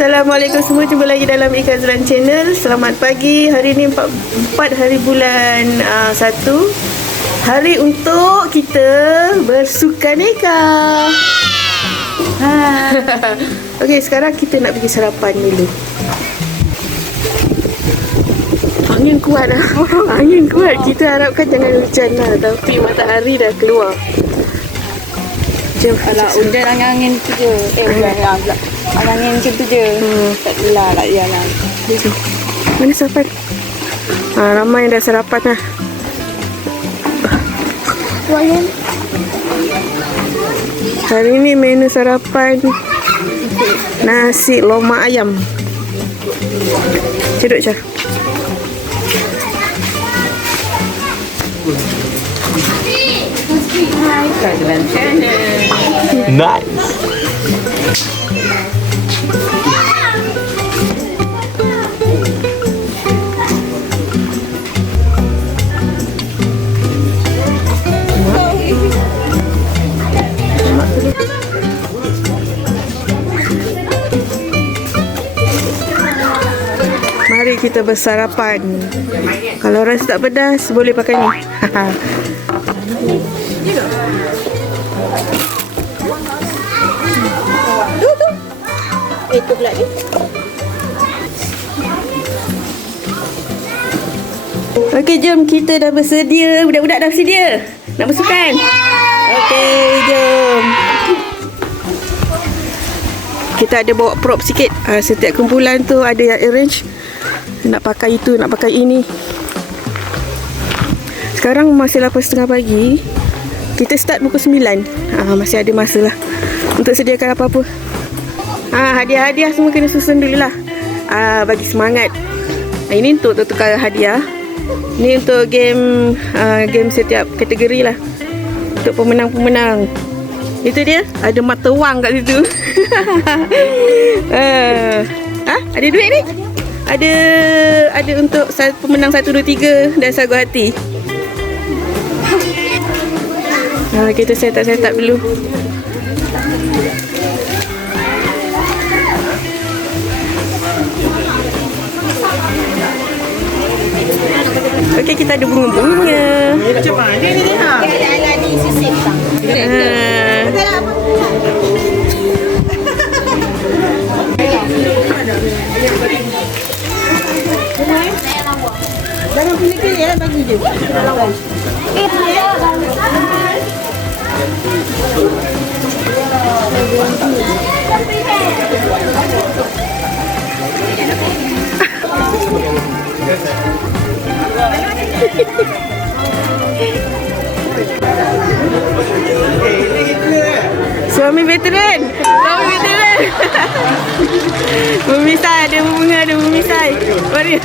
Assalamualaikum semua, jumpa lagi dalam Ika Azlan Channel. Selamat pagi, hari ni 4 hari bulan 1. Hari untuk kita bersukaneka. Okey, sekarang kita nak pergi sarapan dulu. Angin kuat lah. Angin kuat. Kita harapkan jangan hujan lah, tapi matahari dah keluar. Jom. Kalau hujan angin tu je. Bukan pula. Angin macam tu je. Tak adalah lah jalan. Jom. Mana sarapan? Ramai yang dah sarapan lah. Tuan. Hari ni menu sarapan nasi lomak ayam. Cedok Syah. Nice. Mari kita bersarapan. Kalau rasa tak pedas, boleh pakai ni. Itu pula ni. Okey, jom, kita dah bersedia. Budak-budak dah bersedia nak bersukan. Okey, jom. Kita ada bawa prop sikit. Setiap kumpulan tu ada yang arrange. Nak pakai itu, nak pakai ini. Sekarang masih 8.30 pagi. Kita start pukul 9. Masih ada masa lah untuk sediakan apa-apa. Hadiah-hadiah semua kena susun dulu lah. Bagi semangat. Ini untuk tukar hadiah. Ini untuk game game setiap kategori lah. Untuk pemenang-pemenang. Itu dia. Ada mata wang kat situ. Ada duit ni? Ada untuk pemenang 1, 2, 3 dan sagu hati. Kita set up dulu. Okey, kita ada bunga-bunga. Macam mana ni? Ada di sisip tak? Jangan pilih-pilih ya, bagi je. Suami veteran. Memisai, ada bunga, ada memisai. Mari.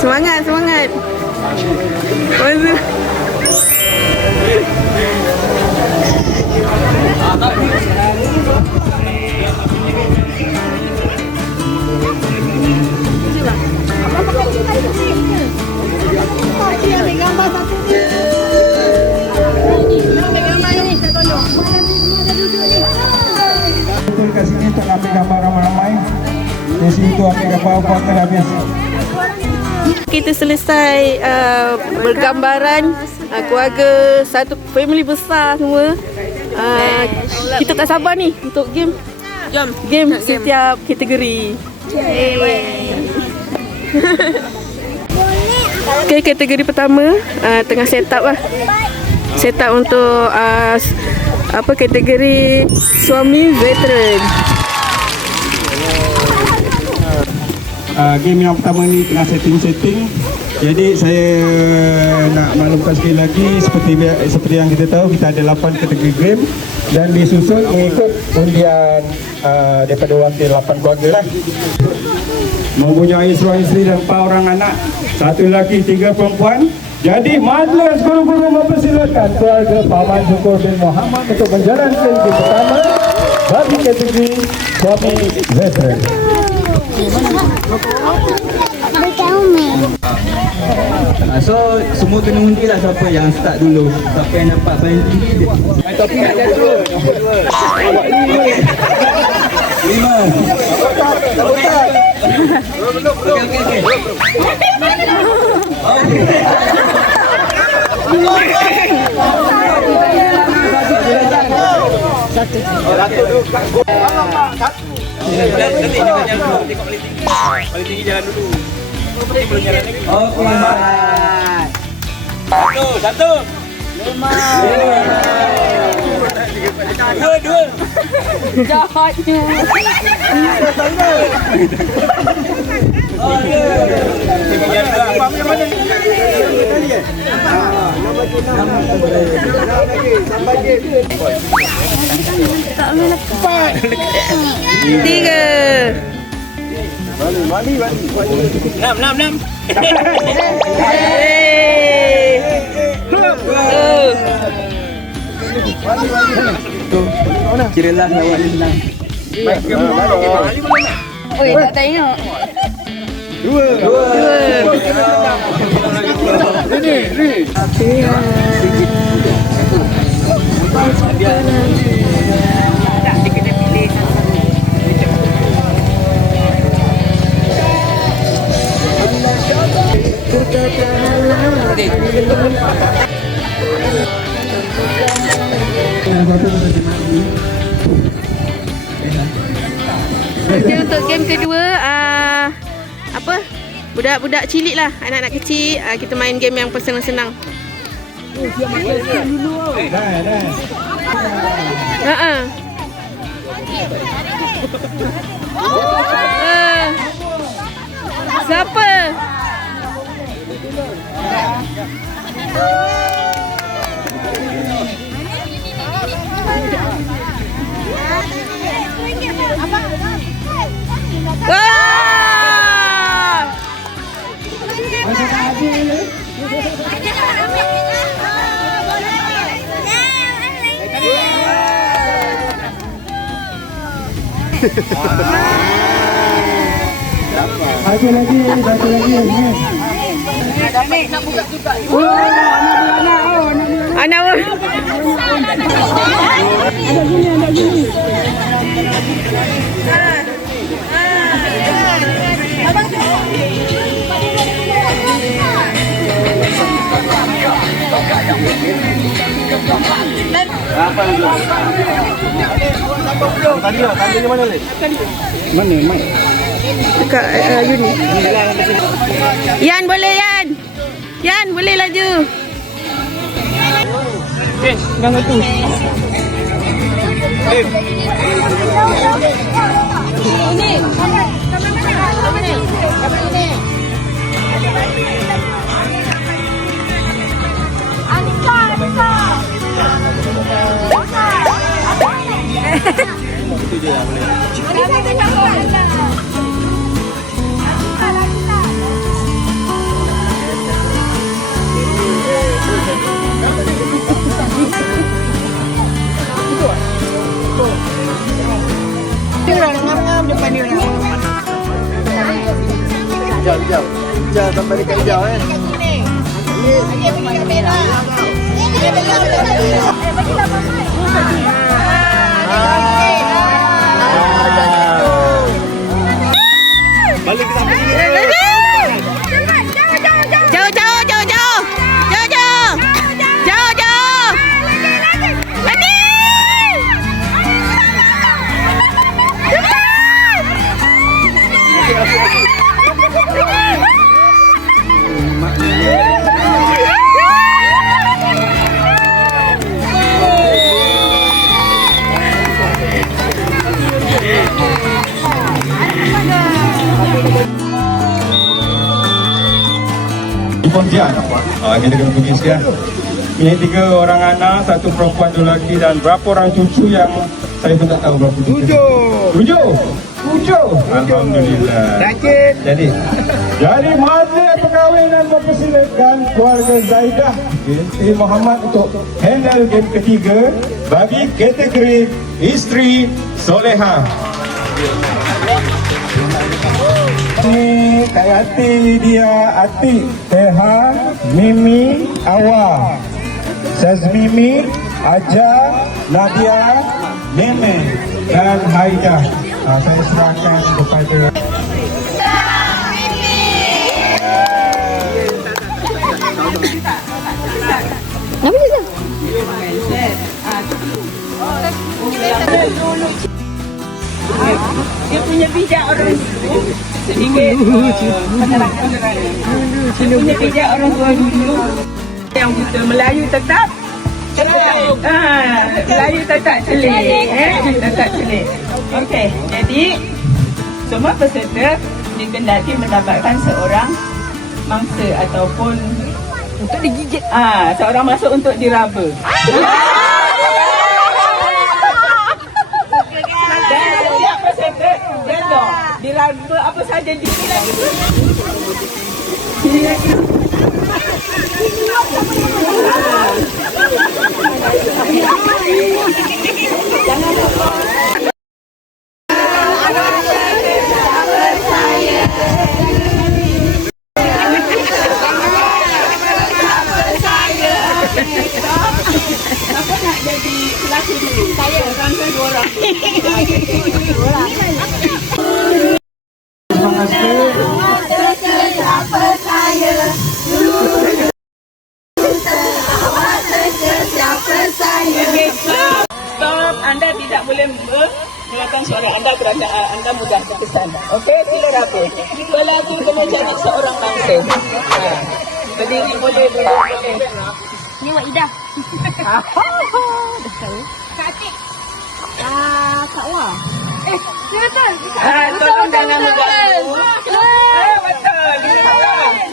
Semangat. Masa. Kat sini untuk ambil gambar ramai-ramai. Di situ ambil gambar foto habis. Kita selesai bergambaran keluarga, satu family besar semua. Kita tak sabar ni untuk game. Jom. Game setiap kategori. Okay, kategori pertama tengah set up lah. Set up untuk kategori suami veteran. Game yang pertama ni tengah setting. Jadi saya nak maklumkan sekali lagi, seperti yang kita tahu, kita ada 8 kategori game dan disusun mengikut undian daripada wakil 8 keluarga lah. Mempunyai seorang isteri dan 4 orang anak, 1 lelaki, 3 perempuan. Jadi majlis guru-guru mempersilakan keluarga Paman Syukur bin Muhammad untuk menjalankan game pertama bagi kategori suami veteran. So semua kena undi lah siapa yang start dulu. Siapa yang dapat paling tinggi dia. Tapi nak jatuh. Lima. Paling tinggi jalan dulu. Belum jalan lagi. Satu. Dua. Jahatnya. Tiga. Enam. Kira lah lawan ni senang. Oi, tak tengok. Dua. Okey, untuk game kedua apa? Budak-budak cilik lah, anak-anak kecil, kita main game yang senang-senang. Siapa? Satu lagi. Anak Mana mai? dekat Yuni. Yan boleh Yan. Yan boleh laju. Jangan tu. Jangan sampai dekat hijau kan. Balik ke samping sini. Jauh. Lagi. Pontian. Kita kena pergi sekian. Ini 3 orang anak, 1 perempuan, 2 lelaki dan berapa orang cucu yang saya pun tak tahu berapa cucu. 7. Alhamdulillah. Jadi masa perkahwinan mempersilakan keluarga Zaidah binti Muhammad untuk handle game ketiga bagi kategori isteri soleha. Ini Kak Yati, Lydia, Atik, Teha, Mimi, Awa, Sazmimi, Aja, Nadia, Meme dan Haida. Saya serahkan kepada Dia punya bijak orang dulu sedikit penerang-penerang. Dia punya bijak orang tua dulu yang betul Melayu tetap Melayu tetap celik, tetap celik. Okey, jadi semua peserta dikendaki mendapatkan seorang mangsa ataupun untuk digigit. Seorang mangsa untuk diraba. Dan setiap peserta rela diraba apa saja dia. Stop, anda tidak boleh mengeluarkan suara anda kerana anda mudah terkesan. Okey, sila rapi. Pelakon kena jadi seorang mangsa. Berdiri boleh, duduk boleh. Ni Wak Ida. Dah tahu. Kak Atik. Kak Wah. Betul. Tolong jangan mengganggu. Betul.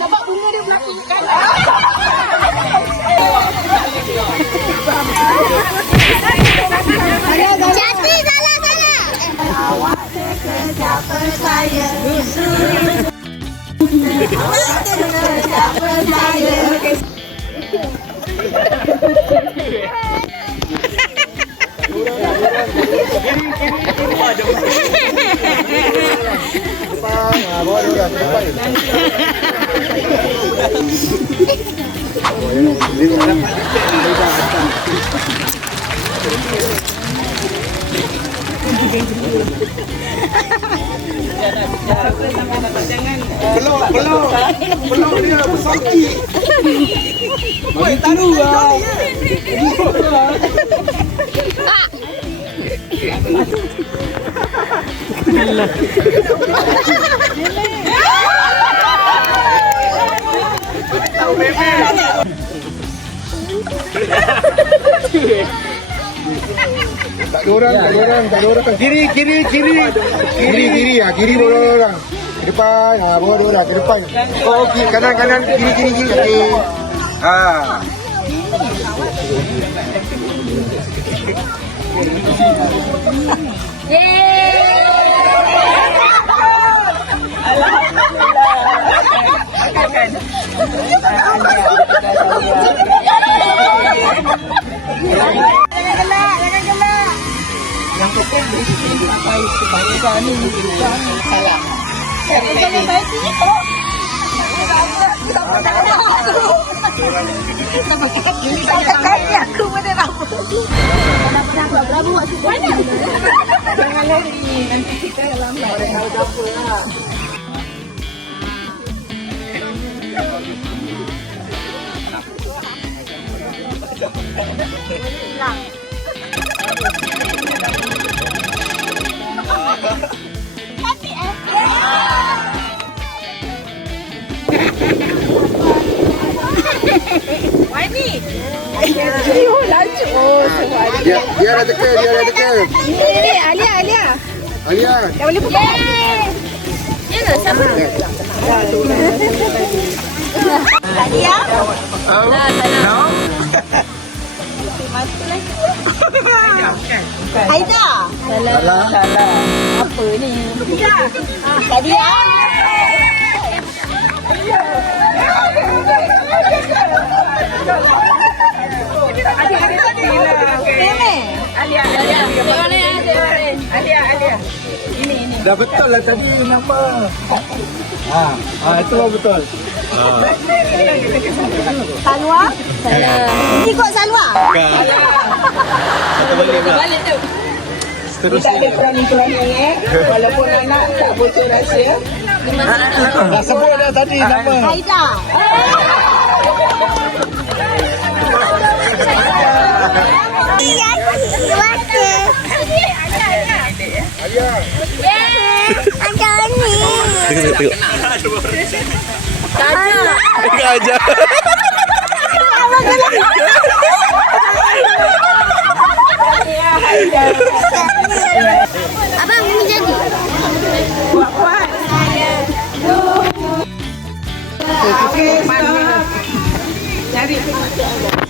Nampak bunga dia berlaku kan? Jati salah. Awak sekejap percaya. Awak sekejap percaya. Belum dia bersaki. Oi, taruh lah. Tak ada orang. Kiri bawa orang. Ke depan, bawa dua orang ke depan. Oh, kanan, kiri. Yang penting sampai supaya kami bukan salah. Jangan lari, nanti kita lambat. Dia dah teka. Alia. Alia. Dah boleh buka. Ya ke? Siapa? Alia. Aida. Salah. Apa ni? Adia. Alia. Alia. Ini. Dah betul lah tadi nama. Itu betul. Salwa? Ini kot Salwa? Balik tu. Tidak ada perani-perani walaupun anak tak bocor rahsia. Dah sebut dah tadi nama. Haida. Abang ini jadi. Cari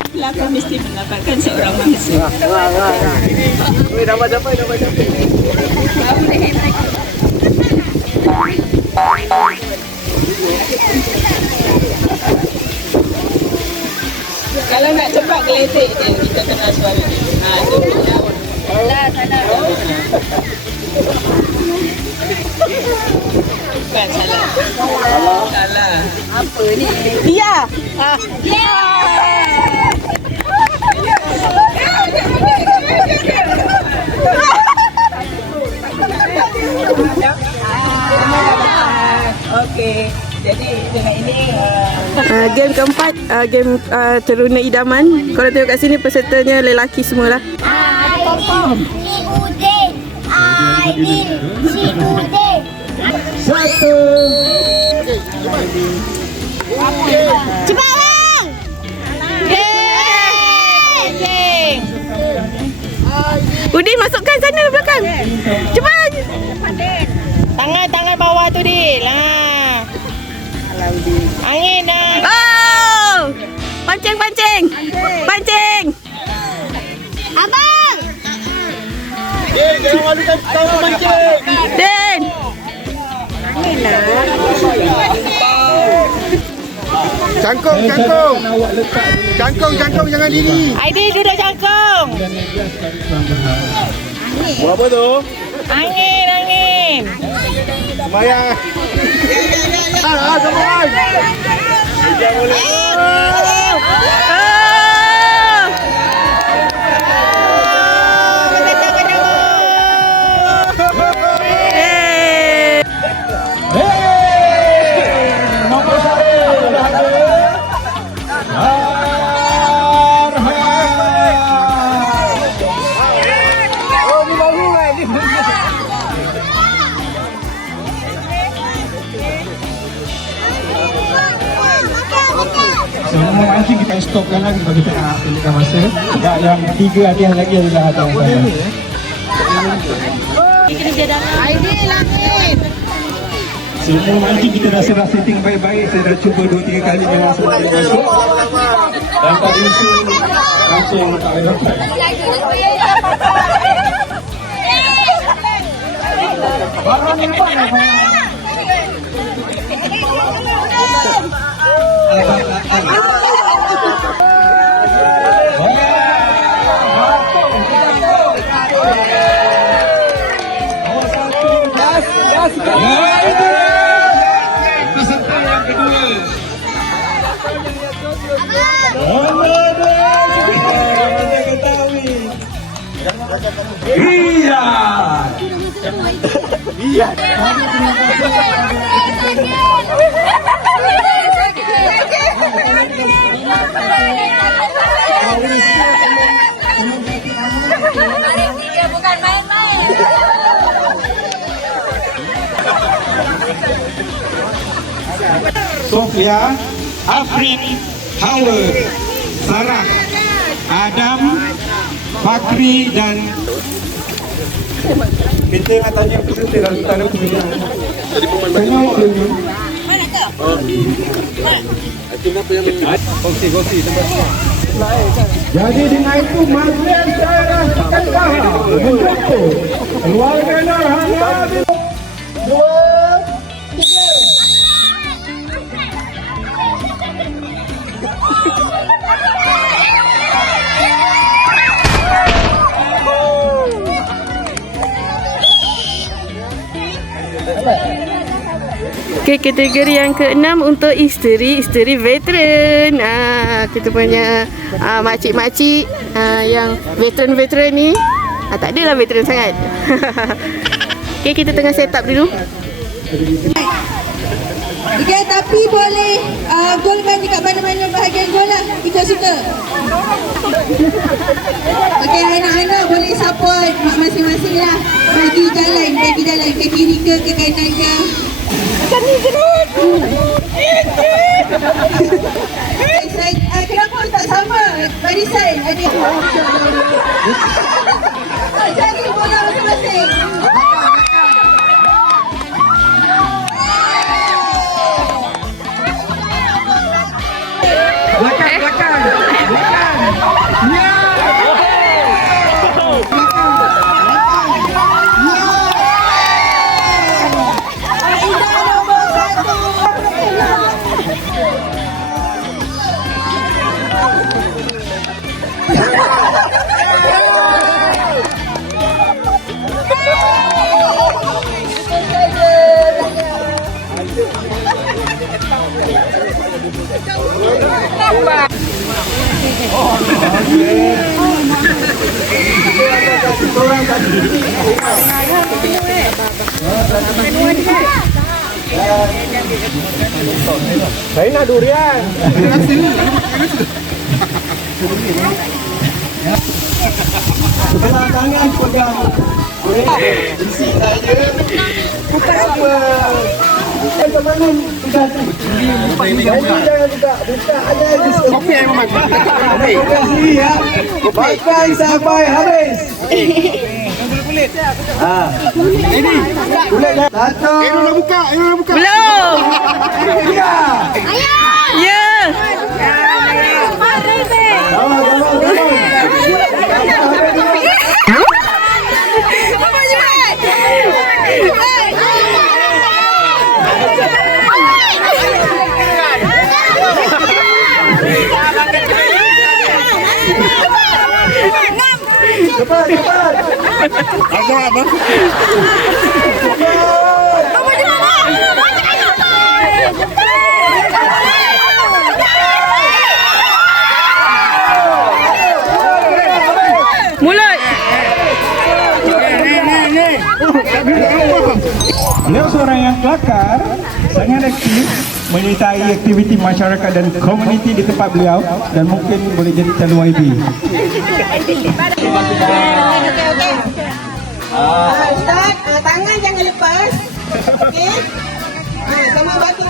pelakon mesti mendapatkan seorang mangsa. Dapat. Kalau nak cepat geletek je, kita kenal suara dia. Tu. Salah. Bukan salah. Salah. Apa ni? Dia. Okey. Jadi dengan ini Game keempat, game teruna idaman. Korang tengok kat sini pesertanya lelaki semualah. Si Udin. Aidil. Si Udin. Cepat bang. Udin masukkan sana belakang. Cepat. tangan bawah tu Dil. Angin dah. Oh! Pancing. Abang. Jangan malukan kau mancing. Den. Cangkung. Cangkung jangan diri. Aidil duduk jangkung. Buat apa tu? Angin. Semayang. Semua. Jangan boleh. Semua mancing kita stopkan lagi bagi kita nak pilihkan masa. Yang 3 hadiah lagi adalah hadiah saya. Aidil langit. Semua mancing kita dah setting baik-baik. Saya dah cuba 2-3 kali memang semua ada masuk. Dan tadi itu langsung tak ada dapat. Bukan main-main. Sofia, Afrin, Howard, Sarah, Adam, Fakri dan kita nak tanya peserta dalam kita ada perbezaan. Tengok dulu. Kongsi tempat. Jadi dengan itu Mazlan saya rasakan faham menjemput keluarga Narhana. Okey, kategori yang ke-6 untuk isteri veteran. Kita punya makcik-makcik yang veteran ni. Tak adalah veteran sangat. Okey, kita tengah set up dulu. Okey, tapi boleh golkan dekat mana-mana bahagian gol lah. Kita suka. Okey, anak-anak boleh support mak masing-masing lah. Bagi jalan ke kiri ke kanan ke. Macam ni je kan? Kenapa tak sama barisan? Ada cari bola masing-masing. Belakang. Saya nak durian. Sebelah tangan pegang. Isi saja. Bukan apa. Teman-teman sudah jangan buka aja. Kopi yang memang. Kopi ya. Bye-bye sampai habis. Kulit. Ini. Kulit dah. Satu. Dah buka. Belum. Tiga. Ya. Cepat. Apa? Mulut. Beliau seorang yang kelakar, sangat aktif, menyertai aktiviti masyarakat dan komuniti di tempat beliau dan mungkin boleh jadi calon YB. Ustaz, tangan jangan lepas. Okey. Sama batu.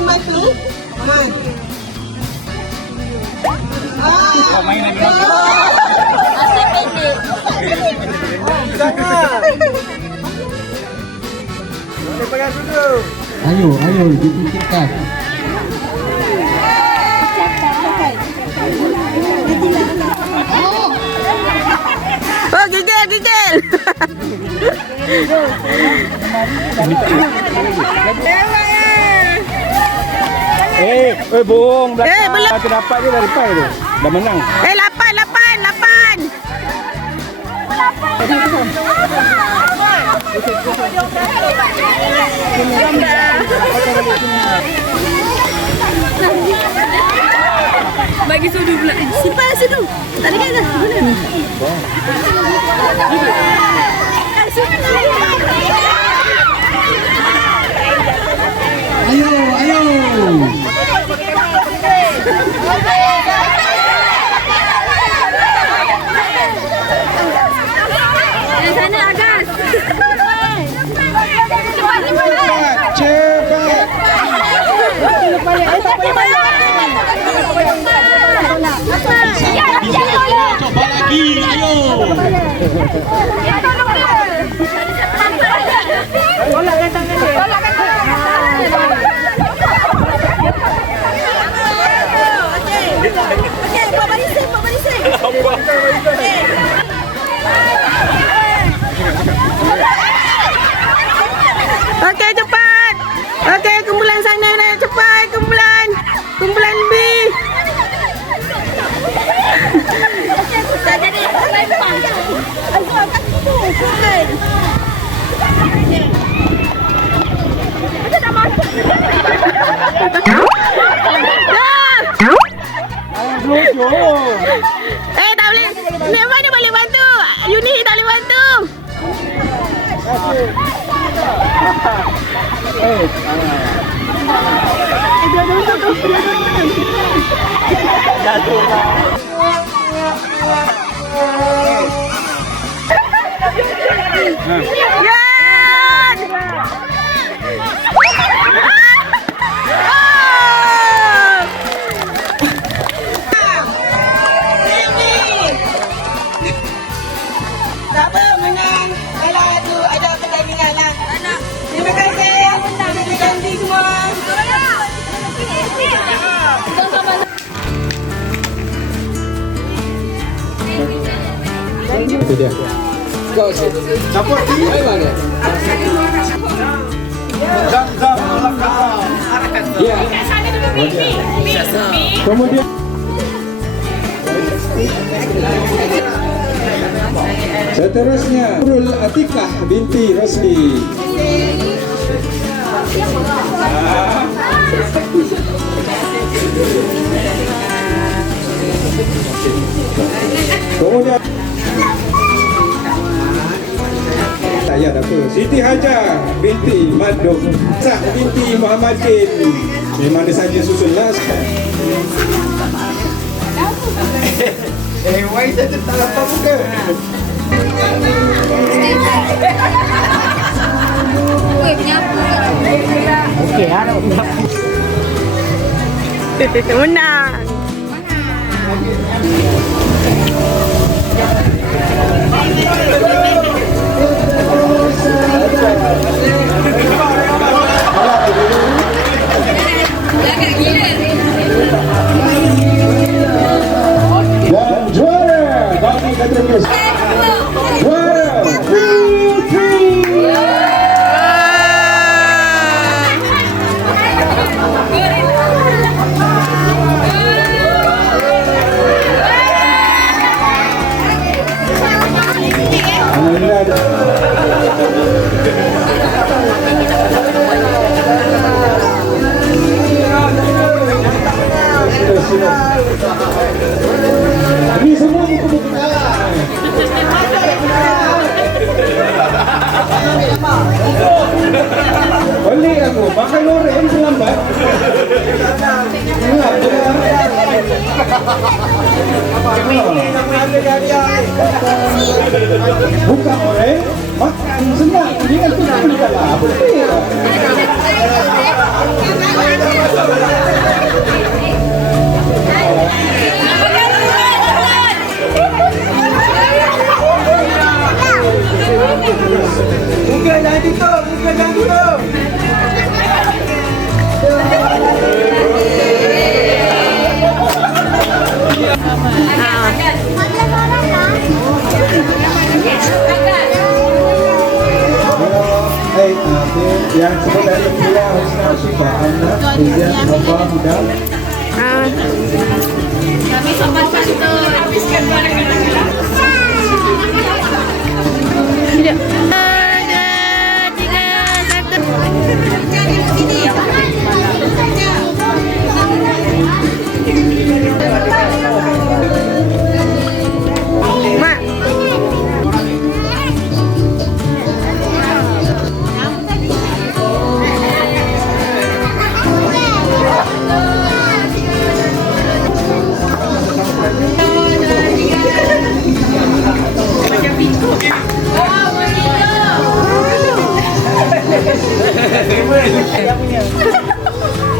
Ayo, dipikirkan. Oh, gigil. Bohong belakang. belum. Terdapat je dah lepas tu. Dah menang. 8. Bagi sudu pula. Simpan sudu. Tak ada kata. Ayo. Dari sana Agas. Coba lagi, ayo. Tolakkan tangan dia. Okey, buat barisan. Okey, cepat. Okey, kumpulan sana dah cepat. Kumpulan B. Jadi lempar. Azwan kat situ. Tak boleh. Memang dia boleh bantu. Uni tak boleh bantu. Yan! Siapa menang kalau ada pertandingan lah. Terima kasih. Terima kasih semua. Itu dia. Kau support tim mana? Ya. Kemudian seterusnya Nurul Atikah binti Rosli. Kemudian saya apa? Siti Hajar binti Madum, Sah binti Muhammadin. Di mana saja susunlah. Why saya tak nampak muka? Menang. Dan juara bagi kategori juara putri. Ini semua buku-buku kalah. Balik aku, makan loreng terlambat. Buka loreng, makan senang. Jangan tu nak kalah. Bukan jangan tutup, bukan jangan tutup. Yang sebut dari Pula Husna Syifa Anak Ujian Abah Huda. Kami sopan bantu. Habiskan barang-barang. Mak.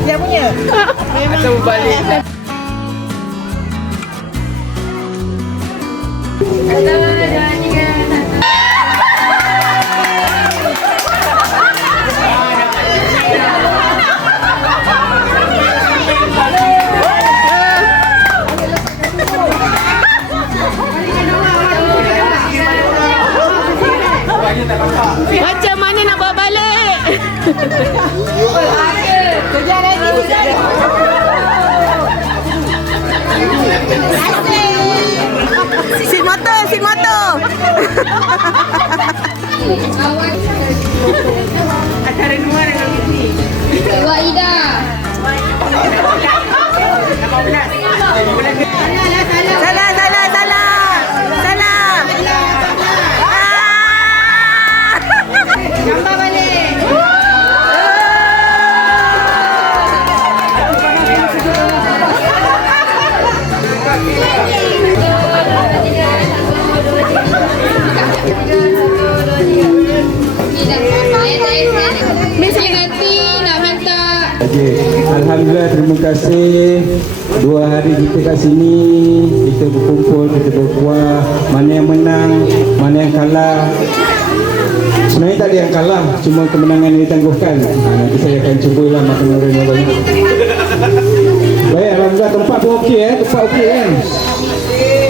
Dia punya. Atau balik. Macam mana nak bawa balik? Kejar lagi. Sit motor, sit motor. Acara dua dengan Fitri. Wah Ida. nanti nak hantar. Okey, alhamdulillah, terima kasih. 2 hari kita kat sini, kita berkumpul, kita berbuah. Mana yang menang, mana yang kalah. Sebenarnya tak ada yang kalah, cuma kemenangan yang ditangguhkan. Nanti saya akan cubalah makan orang yang banyak. Baik, alhamdulillah tempat pun okey tempat okey kan.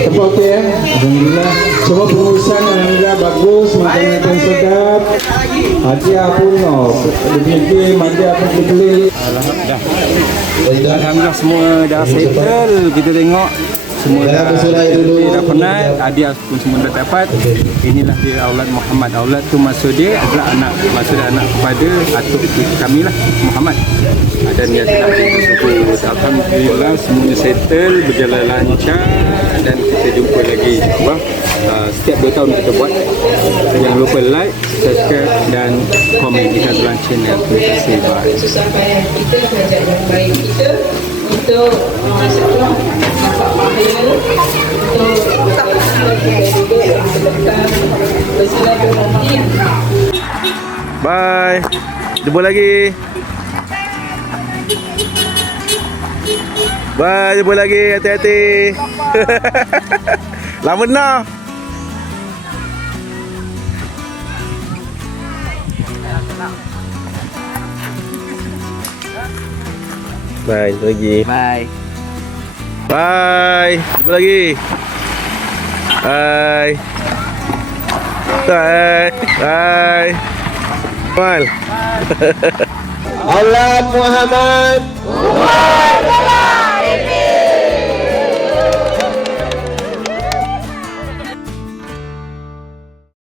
Tempat okey alhamdulillah. Semua pengurusan alhamdulillah bagus, makanan pun sedap. Hadiah pun dia punya game, hadiah pun kita beli. Alhamdulillah semua dah settle. Kita tengok semua dah penat, hadiah pun semua dah dapat. Inilah dia aulad Muhammad. Aulad tu maksud dia adalah anak, maksud anak kepada atuk kami lah, Muhammad. Dan dia telah tersebut. Alhamdulillah semuanya settle, berjalan lancar dan kita jumpa lagi insyaAllah. Setiap 2 tahun kita buat. Jangan lupa like, subscribe dan komen kita dalam channel. Terima kasih. Bye. Susah payah kita, kerja yang baik kita untuk masyarakat nampak mahir untuk kita yang sedekah bersilaturahmi. Bye. Jumpa lagi. Bye, jumpa lagi. Hati-hati. Lama dah. Bye, jumpa lagi. Bye. Bye. Jumpa lagi. Bye. Bye. Bye. Mal. Aulad Muhammad.